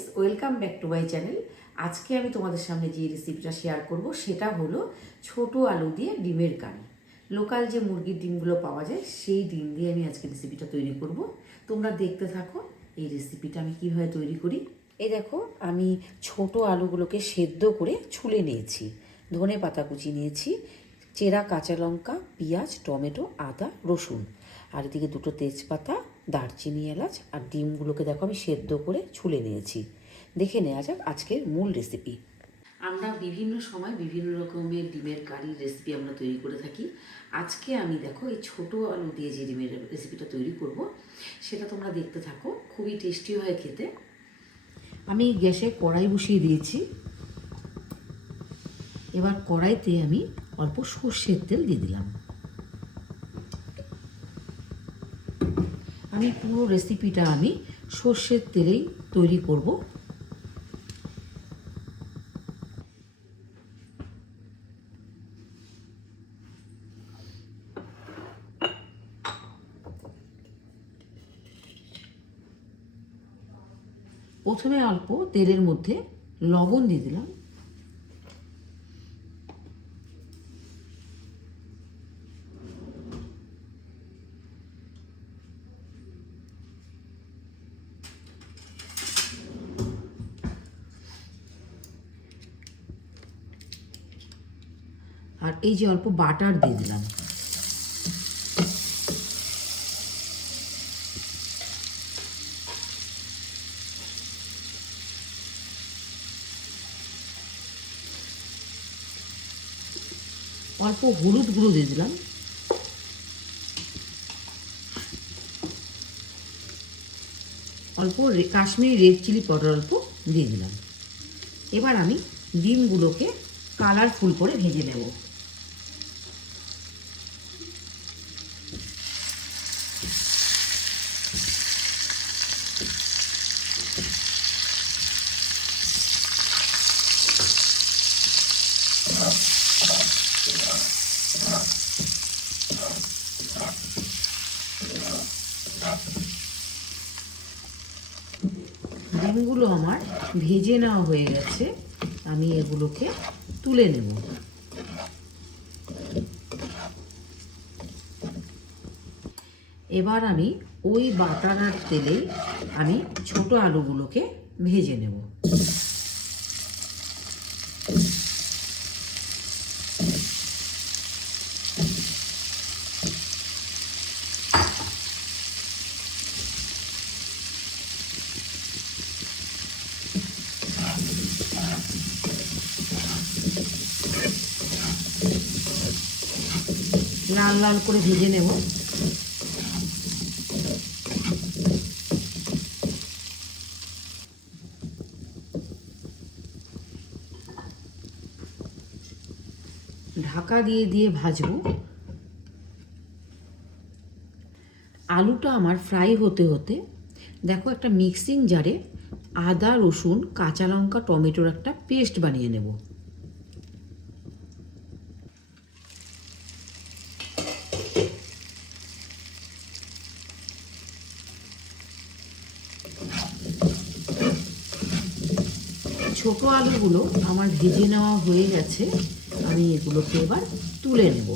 Friends, welcome back to my channel. আজকে আমি তোমাদের সামনে যে রেসিপিটা শেয়ার করব সেটা হলো ছোট আলু দিয়ে ডিমের কারি। লোকাল যে মুরগির ডিমগুলো পাওয়া যায় সেই ডিম দিয়ে আমি আজকে রেসিপিটা তৈরি করব। তোমরা দেখতে থাকো এই রেসিপিটা আমি কীভাবে তৈরি করি। এই দেখো, আমি ছোট আলুগুলোকে সেদ্ধ করে ছুলে নিয়েছি, ধনে পাতা কুচি নিয়েছি, চেরা কাঁচা লঙ্কা, পেঁয়াজ, টমেটো, আদা, রসুন, আর এদিকে দুটো তেজপাতা, দারচিনি, এলাচ, আর ডিমগুলোকে দেখো আমি সেদ্ধ করে ছুলে নিয়েছি। দেখে নেওয়া যাক আজকের মূল রেসিপি। আমরা বিভিন্ন সময় বিভিন্ন রকমের ডিমের কারির রেসিপি আমরা তৈরি করে থাকি। আজকে আমি দেখো এই ছোটো আলু দিয়ে যে ডিমের রেসিপিটা তৈরি করব সেটা তোমরা দেখতে থাকো, খুবই টেস্টি হয় খেতে। আমি গ্যাসে কড়াই বসিয়ে দিয়েছি। এবার কড়াইতে আমি অল্প সর্ষের তেল দিয়ে দিলাম। আমি পুরো রেসিপিটা আমি সর্ষের তেলেই তৈরি করব। প্রথমে অল্প তেলের মধ্যে লবণ দিয়ে দিলাম, আর এই যে অল্প বাটার দিয়ে দিলাম। অল্প হলুদ গুঁড়ো দিয়ে দিলাম, অল্প কাশ্মীরি রেড চিলি পাউডার অল্প দিয়ে দিলাম। এবার আমি ডিমগুলোকে কালারফুল করে ভেজে নেব। ডিমগুলো আমার ভেজে নেওয়া হয়ে গেছে, আমি এগুলোকে তুলে নেব। এবার আমি ওই বাটার তেলে আমি ছোট আলুগুলোকে ভেজে নেব। লাল লাল করে ভেজে নেব। ঢাকা দিয়ে দিয়ে ভাজবো। আলুটা আমার ফ্রাই হতে হতে দেখো একটা মিক্সিং জারে আদা, রসুন, কাঁচা লঙ্কা, টমেটোর একটা পেস্ট বানিয়ে নেব। ছোট আলুগুলো আমার ভেজে নেওয়া হয়ে গেছে, আমি এগুলোকে এবার তুলে নেব।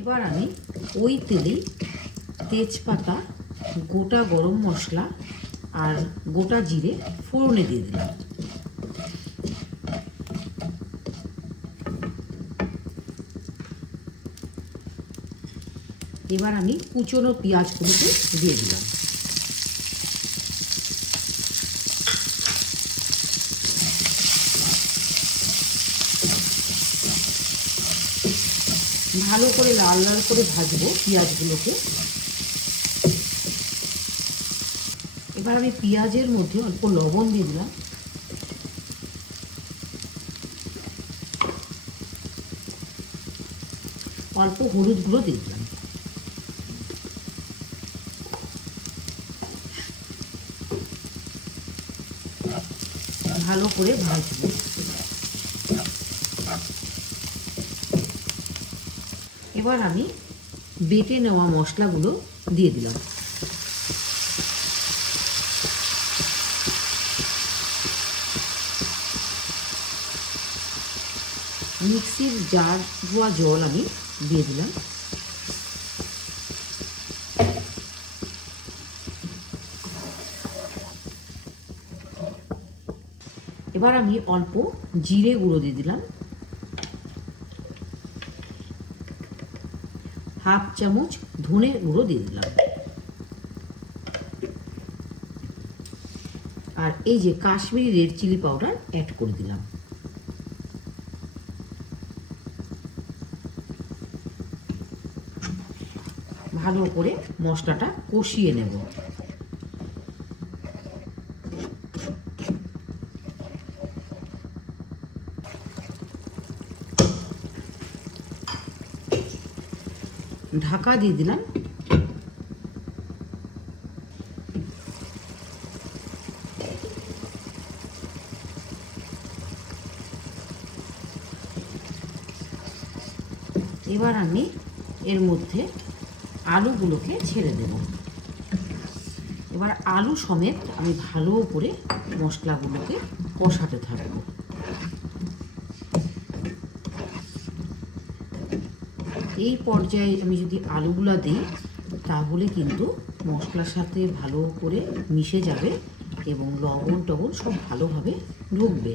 এবার আমি ওই তেলেই তেজপাতা, গোটা গরম মশলা আর গোটা জিরে ফোড়নে দিয়ে দিলাম। এবার আমি কুচনো পেঁয়াজগুলোকে দিয়ে দিলাম। ভালো করে লাল লাল করে ভাজবো পেঁয়াজগুলোকে। এবার আমি পেঁয়াজের মধ্যে অল্প লবণ দিয়ে দিলাম, অল্প হলুদ গুঁড়ো দিয়ে দিলাম। ভালো করে ভাজবো। এবার আমি বেটে নেওয়া মশলাগুলো দিয়ে দিলাম। মিক্সির জার ধোয়া জল আমি দিয়ে দিলাম। এবার আমি অল্প জিরে গুঁড়ো দিয়ে দিলাম, হাফ চামচ ধনে গুঁড়ো দিয়ে দিলাম, আর এই যে Kashmiri red chilli powder add করে দিলাম। ভালো করে মশলাটা কষিয়ে নেব। ঢাকা দিয়ে দিলাম। এবার আমি এর মধ্যে আলুগুলোকে ছেড়ে দেব। এবার আলু সমেত আমি ভালো করে মশলাগুলোকে কষাতে থাকব। এই পর্যায়ে আমি যদি আলুগুলো দিই তাহলে কিন্তু মশলার সাথে ভালো করে মিশে যাবে এবং লবণ টবণ সব ভালোভাবে ঢুকবে।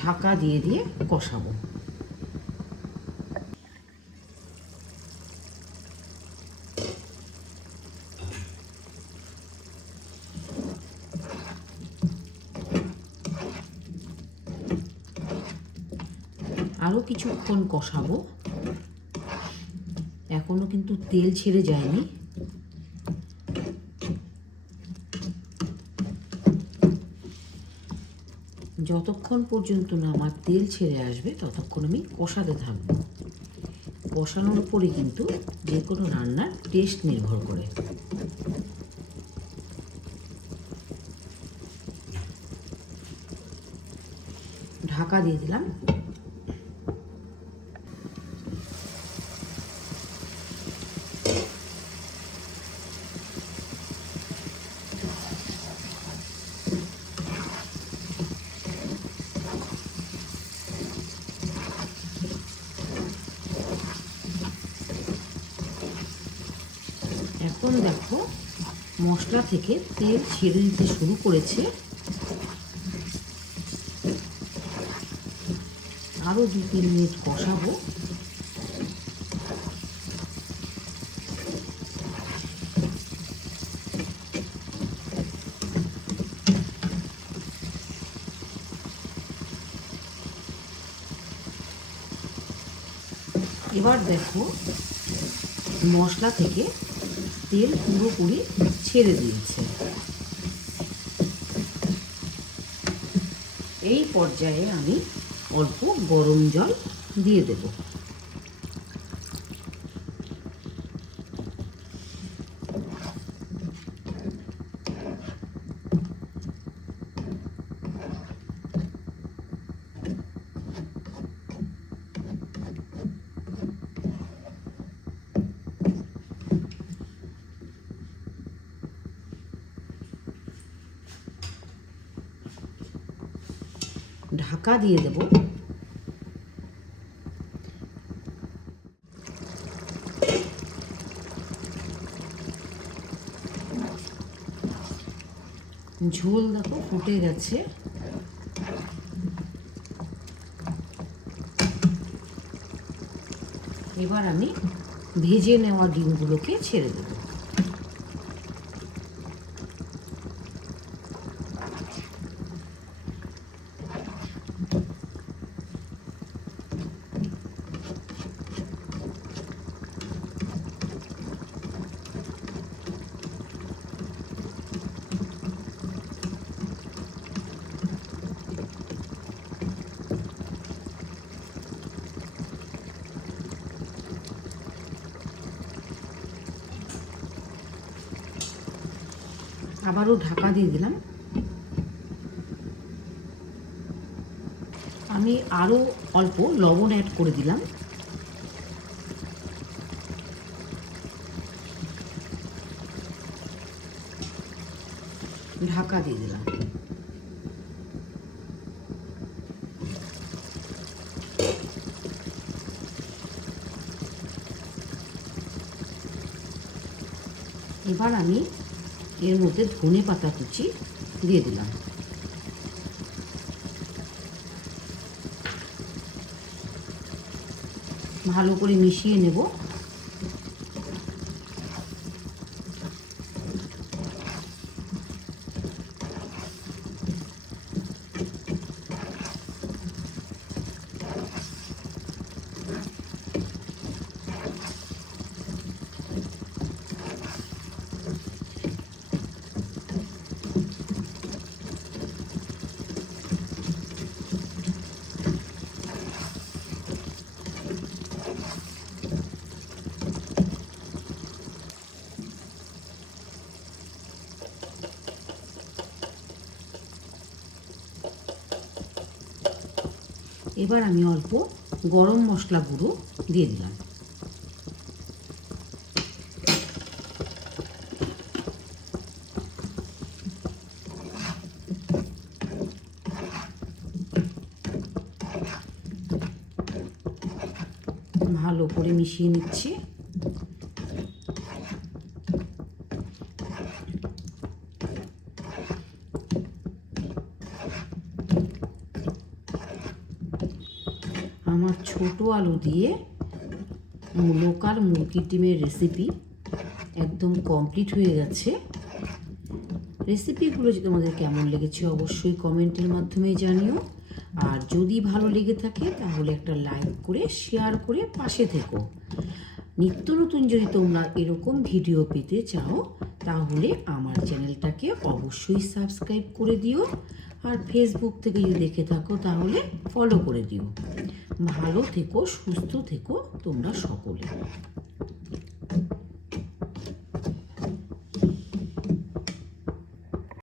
ঢাকা দিয়ে দিয়ে কষাবো। আরও কিছুক্ষণ কষাবো, এখনো কিন্তু তেল ছেড়ে যায়নি। যতক্ষণ পর্যন্ত না আমার তেল ছেড়ে আসবে ততক্ষণ আমি কষাতে থাকবো। কষানোর উপরে কিন্তু যে কোনো রান্নার টেস্ট নির্ভর করে। ঢাকা দিয়ে দিলাম। এখন দেখো মশলা থেকে তেল ছেড়ে দিতে শুরু করেছে। আরও 2-3 মিনিট কষাবো। এবার দেখো মশলা থেকে তেল পুরোপুরি ছেড়ে দিয়েছে। এই পর্যায়ে আমি অল্প গরম জল দিয়ে দেব। ঢাকা দিয়ে দেব। ঝোল দেখো ফুটে গেছে। এবার আমি ভেজে নেওয়া ডিমগুলোকে ছেড়ে দেব। আবারও ঢাকা দিয়ে দিলাম। আমি আরও অল্প লবণ অ্যাড করে দিলাম। ঢাকা দিয়ে দিলাম। এবার আমি এর মধ্যে ধনে পাতা কুচি দিয়ে দিলাম। ভালো করে মিশিয়ে নেব। এবার আমি অল্প গরম মশলা গুঁড়ো দিয়ে দিলাম। ভালো করে মিশিয়ে নিচ্ছি। আমার ছোট আলু দিয়ে লোকাল মুরগির ডিমের রেসিপি একদম কমপ্লিট হয়ে গেছে। রেসিপিগুলো যদি তোমাদের কেমন লেগেছে অবশ্যই কমেন্টের মাধ্যমে জানিও। আর যদি ভালো লেগে থাকে তাহলে একটা লাইক করে শেয়ার করে পাশে থেকো। নিত্য নতুন যদি তোমরা এরকম ভিডিও পেতে চাও তাহলে আমার চ্যানেলটাকে অবশ্যই সাবস্ক্রাইব করে দিও। আর ফেসবুক থেকে যদি দেখে থাকো তাহলে ফলো করে দিও। ভালো থেকো, সুস্থ থেকো তোমরা সকলে।